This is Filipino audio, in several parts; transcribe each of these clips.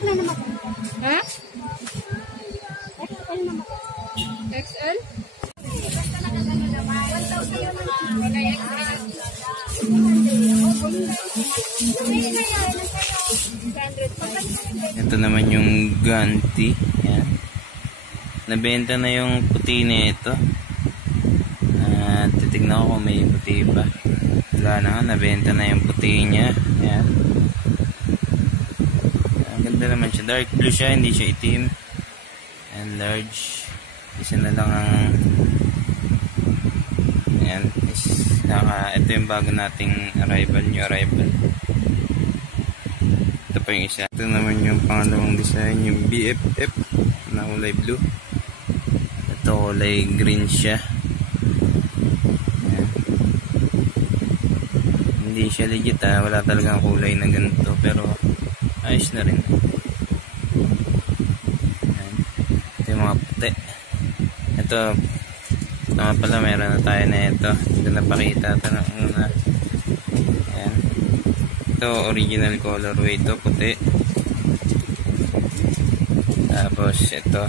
bakla na maganda. Ha? XL na maganda. XL? Basta nagagano naman. 1,000 yun mga. Wala XL. Ito naman yung ganti. Yan. Nabenta na yung puti na ito. Titignan ko kung may puti pa. Wala na nga, nabenta na yung puti niya. Yan. Ang ganda naman siya. Dark blue siya, hindi siya itim. And large. Isa na lang ang yan. Ito yung bago nating arrival, new arrival. Ito pa yung isa. Ito naman yung pangalawang design, yung BFF na kulay blue. Ito kulay green siya. Yan. Hindi siya legit wala talagang kulay na ganito, pero ayos na rin. Yan. Ito yung mga puti. Ito tama pala, meron na tayo na ito. Ito napakita ito na una. Ayan. Ito original colorway ito, puti. Tapos ito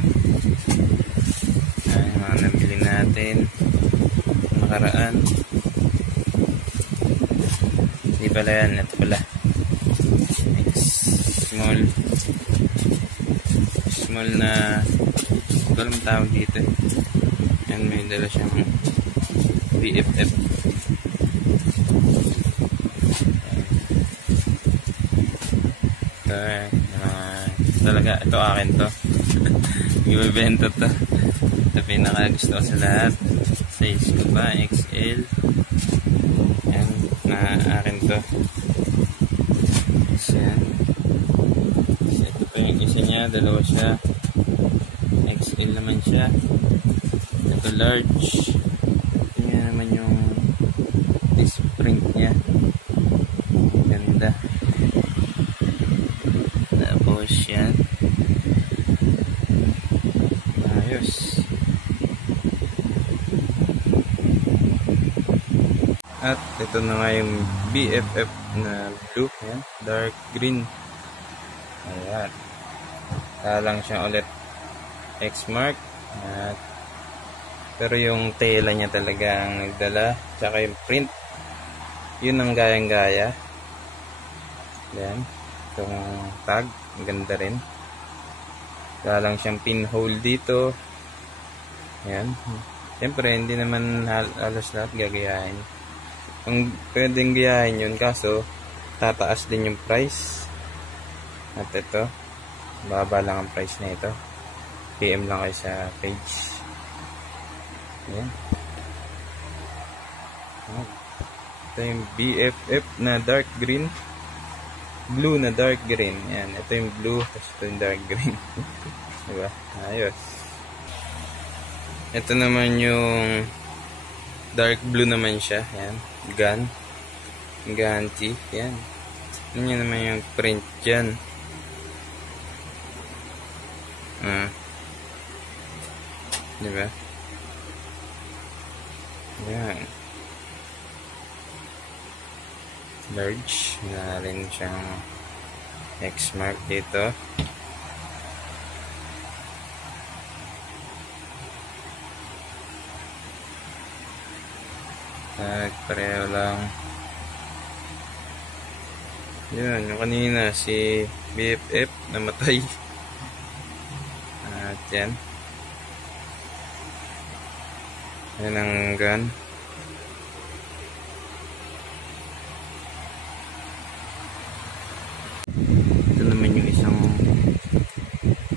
ayan, mga nabili natin nakaraan. Hindi pala yan, ito pala small na ito lang tawag dito. Yan, may dala siyang BFF. Ito talaga, ito akin to. Ibebenta to. Ito pinaka gusto ko sa lahat. Size ko pa, XL. Yan, akin to. Yan. Ito pa yung isa niya, dalawa siya. XL naman siya. Ito large. Tingnan naman yung disc print niya. Ganda. Tapos yan. Ayos. At ito na nga yung BFF na blue. Yan. Dark green. Ayan. Lang siya ulit X-mark. At pero yung tela niya talaga ang nagdala. Tsaka yung print. Yun ang gayang-gaya. Yan. Itong tag. Ang ganda rin. Wala lang siyang pinhole dito. Yan. Siyempre, hindi naman halos lahat gagayahin. Kung pwedeng gayahin yun, kaso tataas din yung price. At ito. Baba lang ang price na ito. PM lang kayo sa page. Ayan. Ito yung BFF na dark green. Blue na dark green. Ayan. Ito yung blue. Tapos ito yung dark green. Diba? Ayos. Ito naman yung dark blue naman siya. Ayan. Gun. Ganti. Ayan. Yan naman yung print dyan. Diba? Yan. Large. Na rin siyang X-mark dito. At pareho lang. Yan. Yung kanina si BFF namatay. At yan. Yan ang gun. Ito naman yung isang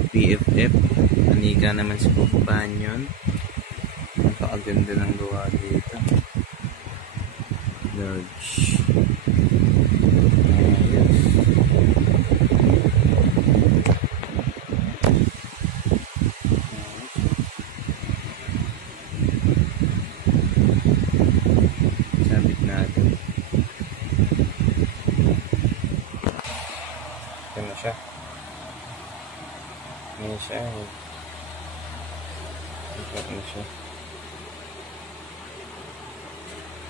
BFF. Aniga naman sa companion. Napakaganda ng gawa dito. Large. Ayos. Sabit natin. Ito na siya. Ayan siya. Ito na siya.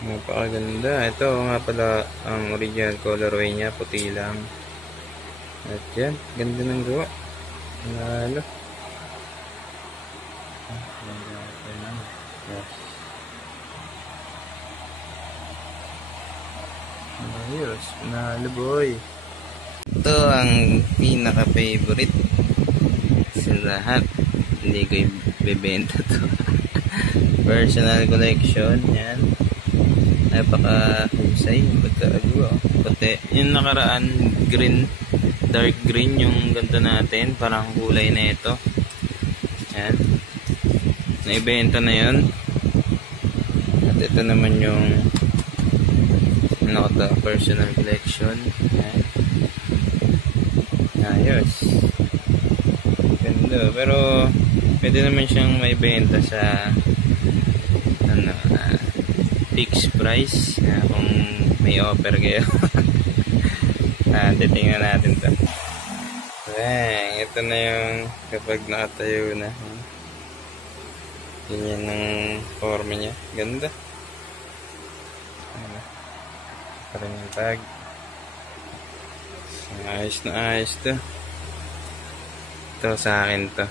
Napakaganda. Ito nga pala ang original colorway niya. Puti lang. At yan, ganda ng gawa. Nalo. Yes. Ayos, nalo boy. Ito ang pinaka-favorite sa lahat. Hindi ko ibebenta to. Personal collection. Yan. Napaka-husay. Pagkaago. Puti. Yung nakaraan, green. Dark green yung ganito natin. Parang kulay na ito. Yan. Naibenta na yun. At ito naman yung ano ko to, personal collection. Yan. Ayos. Ganda. Pero pwede naman siyang may benta sa ano, fixed price. Kung may offer kayo. Titingnan natin to. Bang, ito na yung kapag nakatayo na. Ganyan ang forma niya. Ganda. Parang yung tag. Ayos na ayos to. Ito sa akin to.